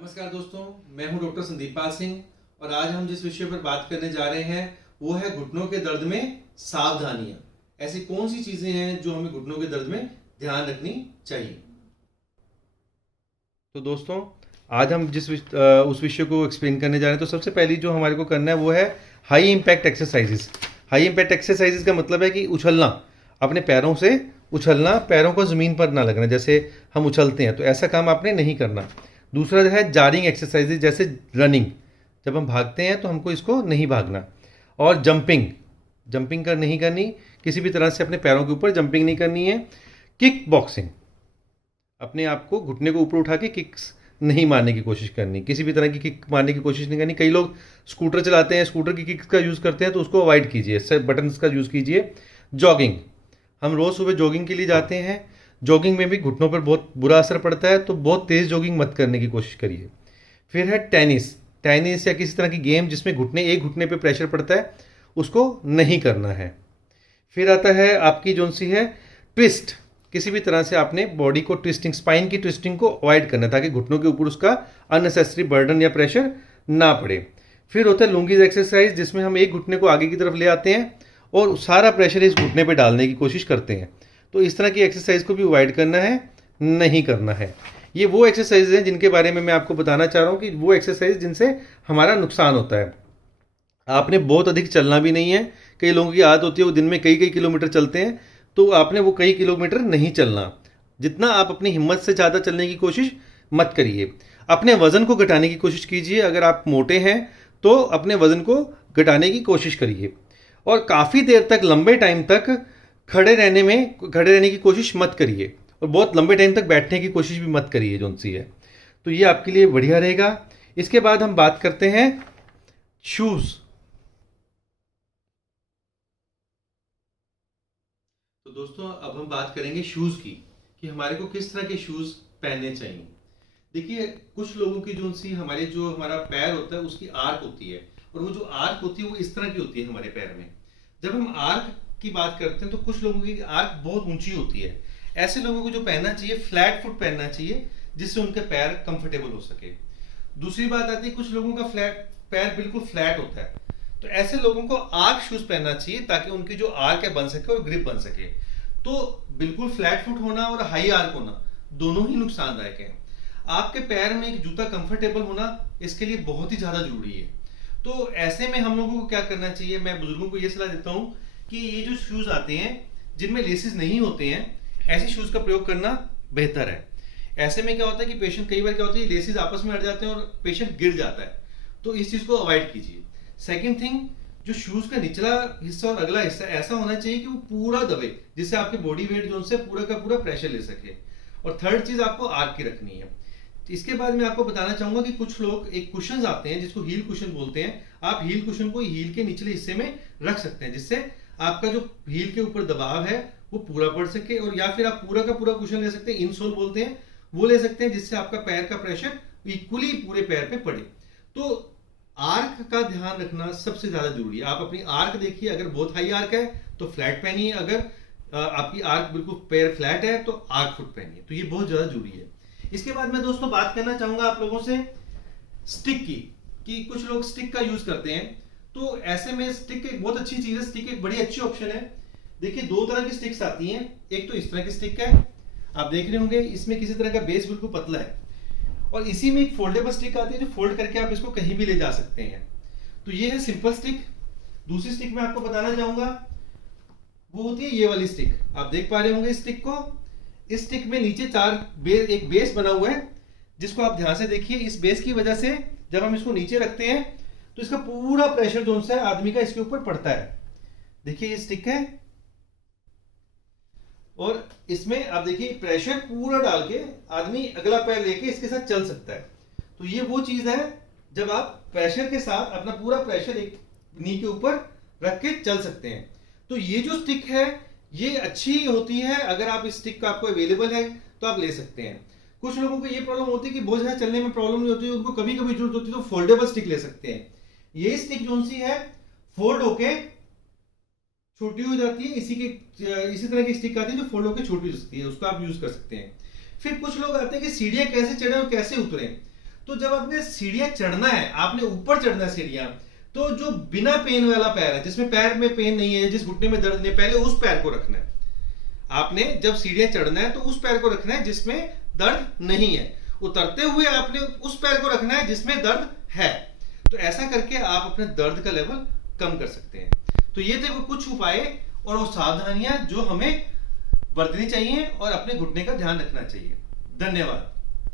नमस्कार दोस्तों, मैं हूं डॉक्टर संदीप पाल सिंह और आज हम जिस विषय पर बात करने जा रहे हैं वो है घुटनों के दर्द में सावधानियां। ऐसी कौन सी चीजें हैं जो हमें घुटनों के दर्द में ध्यान रखनी चाहिए। तो दोस्तों, आज हम उस विषय को एक्सप्लेन करने जा रहे हैं। तो सबसे पहली जो हमारे को करना है वो है high impact exercises. High impact exercises का मतलब है कि उछलना, अपने पैरों से उछलना, पैरों को ज़मीन पर ना लगना। जैसे हम उछलते हैं तो ऐसा काम आपने नहीं करना। दूसरा जो है जारिंग एक्सरसाइजेज, जैसे रनिंग, जब हम भागते हैं तो हमको इसको नहीं भागना। और जंपिंग, जंपिंग कर नहीं करनी, किसी भी तरह से अपने पैरों के ऊपर जंपिंग नहीं करनी है। किक बॉक्सिंग, अपने आप को घुटने को ऊपर उठा के किक्स नहीं मारने की कोशिश करनी, किसी भी तरह की किक मारने की कोशिश नहीं करनी। कई लोग स्कूटर चलाते हैं, स्कूटर की किक्स का यूज़ करते हैं, तो उसको अवॉइड कीजिए, सिर्फ बटन्स का यूज़ कीजिए। जॉगिंग, हम रोज़ सुबह जॉगिंग के लिए जाते हैं, जॉगिंग में भी घुटनों पर बहुत बुरा असर पड़ता है, तो बहुत तेज़ जॉगिंग मत करने की कोशिश करिए। फिर है टेनिस। टेनिस या किसी तरह की गेम जिसमें एक घुटने पे प्रेशर पड़ता है, उसको नहीं करना है। फिर आता है आपकी जोन सी है ट्विस्ट। किसी भी तरह से आपने बॉडी को ट्विस्टिंग, स्पाइन की ट्विस्टिंग को अवॉइड करना है, ताकि घुटनों के ऊपर उसका अननेसेसरी बर्डन या प्रेशर ना पड़े। फिर होता है लुंगीज एक्सरसाइज, जिसमें हम एक घुटने को आगे की तरफ ले आते हैं और सारा प्रेशर इस घुटने पे डालने की कोशिश करते हैं। तो इस तरह की एक्सरसाइज को भी अवॉइड करना है, नहीं करना है। ये वो एक्सरसाइज हैं जिनके बारे में मैं आपको बताना चाह रहा हूँ कि वो एक्सरसाइज जिनसे हमारा नुकसान होता है। आपने बहुत अधिक चलना भी नहीं है। कई लोगों की आदत होती है वो दिन में कई कई किलोमीटर चलते हैं, तो आपने वो कई किलोमीटर नहीं चलना। जितना आप अपनी हिम्मत से ज़्यादा चलने की कोशिश मत करिए। अपने वज़न को घटाने की कोशिश कीजिए। अगर आप मोटे हैं तो अपने वज़न को घटाने की कोशिश करिए। और काफ़ी देर तक, लंबे टाइम तक खड़े रहने की कोशिश मत करिए। और बहुत लंबे टाइम तक बैठने की कोशिश भी मत करिए जोन सी है। तो ये आपके लिए बढ़िया रहेगा। इसके बाद हम बात करते हैं शूज़। तो दोस्तों, अब हम बात करेंगे शूज़ की, कि हमारे को किस तरह के शूज़ पहनने चाहिए। देखिए, कुछ लोगों की जो हमारा पैर होता है उसकी आर्क होती है, और वो जो आर्क होती है वो इस तरह की होती है हमारे पैर में। जब हम आर्क की बात करते हैं तो कुछ लोगों की आर्क बहुत ऊंची होती है। ऐसे लोगों को जो पहनना चाहिए, फ्लैट फुट पहनना चाहिए, जिससे उनके पैर कंफर्टेबल हो सके। दूसरी बात आती है, कुछ लोगों का पैर बिल्कुल फ्लैट होता है, तो ऐसे लोगों को आर्क शूज पहनना चाहिए, ताकि उनकी जो आर्क है बन सके और ग्रिप बन सके। तो बिल्कुल फ्लैट फुट होना और हाई आर्क होना दोनों ही नुकसानदायक है। आपके पैर में एक जूता कंफर्टेबल होना इसके लिए बहुत ही ज्यादा जरूरी है। तो ऐसे में हम लोगों को क्या करना चाहिए, मैं बुजुर्गों को ये सलाह देता हूँ कि ये जो शूज आते हैं जिनमें लेसेस नहीं होते हैं, ऐसे शूज का प्रयोग करना बेहतर है। ऐसे में क्या होता है कि पेशेंट, कई बार क्या होता है, लेसेस आपस में अड़ जाते हैं और पेशेंट गिर जाता है, तो इस चीज को अवॉइड कीजिए। सेकंड थिंग, जो शूज का निचला हिस्सा और अगला हिस्सा ऐसा होना चाहिए कि वो पूरा दबे, जिससे आपके बॉडी वेट जोन से पूरा का पूरा प्रेशर ले सके। और थर्ड चीज, आपको आर्क की रखनी है। इसके बाद मैं आपको बताना चाहूंगा कि कुछ लोग एक कुशन आते हैं जिसको हील कुशन बोलते हैं। आप हील कुशन को हील के निचले हिस्से में रख सकते हैं, जिससे आपका जो हील के ऊपर दबाव है वो पूरा पड़ सके। और या फिर आप पूरा का पूरा कुशन ले सकते हैं, इनसोल बोलते हैं, वो ले सकते हैं, जिससे आपका पैर का प्रेशर इक्वली पूरे पैर पे पड़े। तो आर्क का ध्यान रखना सबसे ज्यादा जरूरी है। आप अपनी आर्क देखिए, अगर बहुत हाई आर्क है तो फ्लैट पहनिए, अगर आपकी आर्क बिल्कुल पैर फ्लैट है तो आर्क फुट पहनिए। तो ये बहुत ज्यादा जरूरी है। इसके बाद मैं दोस्तों बात करना चाहूंगा आप लोगों से स्टिक की, कि कुछ लोग स्टिक का यूज करते हैं। तो ऐसे में स्टिक एक बहुत अच्छी चीज है, स्टिक एक बड़ी अच्छी ऑप्शन है। देखिए, दो तरह की स्टिक्स आती हैं। एक तो इस तरह की स्टिक है, आप देख रहे होंगे, इसमें किसी तरह का बेस बिल्कुल पतला है। और इसी में एक फोल्डेबल स्टिक आती है, जो फोल्ड करके आप इसको कहीं भी ले जा सकते हैं। तो ये है सिंपल स्टिक। दूसरी स्टिक मैं आपको बताना चाहूंगा, वो होती है ये वाली स्टिक। आप देख पा रहे होंगे इस स्टिक को। इस स्टिक में नीचे एक बेस बना हुआ है, जिसको आप ध्यान से देखिए। इस बेस की वजह से जब हम इसको नीचे रखते हैं तो इसका पूरा प्रेशर जोन से आदमी का इसके ऊपर पड़ता है। देखिए, ये स्टिक है और इसमें आप देखिए प्रेशर पूरा डाल के आदमी अगला पैर लेके इसके साथ चल सकता है। तो ये वो चीज है जब आप प्रेशर के साथ अपना पूरा प्रेशर एक नी के ऊपर रख के चल सकते हैं। तो ये जो स्टिक है ये अच्छी होती है। अगर आप इस स्टिक का आपको अवेलेबल है तो आप ले सकते हैं। कुछ लोगों को ये प्रॉब्लम होती है कि बहुत ज्यादा चलने में प्रॉब्लम नहीं होती, उनको कभी कभी जरूरत होती है तो फोल्डेबल स्टिक ले सकते हैं। ये स्टिक जो सी है फोल्ड होके छोटी हो जाती है। इसी तरह की स्टिक आती है जो फोल्ड होकर छोटी हो सकती है, उसको आप यूज कर सकते हैं। फिर कुछ लोग आते हैं कि सीढ़ियां कैसे चढ़े और कैसे उतरे। तो जब आपने सीढ़ियां चढ़ना है, आपने ऊपर चढ़ना है सीढ़ियां, तो जो बिना पेन वाला पैर है, जिसमें पैर में पेन नहीं है, जिस घुटने में दर्द नहीं, पहले उस पैर को रखना है। आपने जब सीढ़ियां चढ़ना है तो उस पैर को रखना है जिसमें दर्द नहीं है। उतरते हुए आपने उस पैर को रखना है जिसमें दर्द है। तो ऐसा करके आप अपने दर्द का लेवल कम कर सकते हैं। तो ये थे वो कुछ उपाय और वो सावधानियां जो हमें बरतनी चाहिए और अपने घुटने का ध्यान रखना चाहिए। धन्यवाद।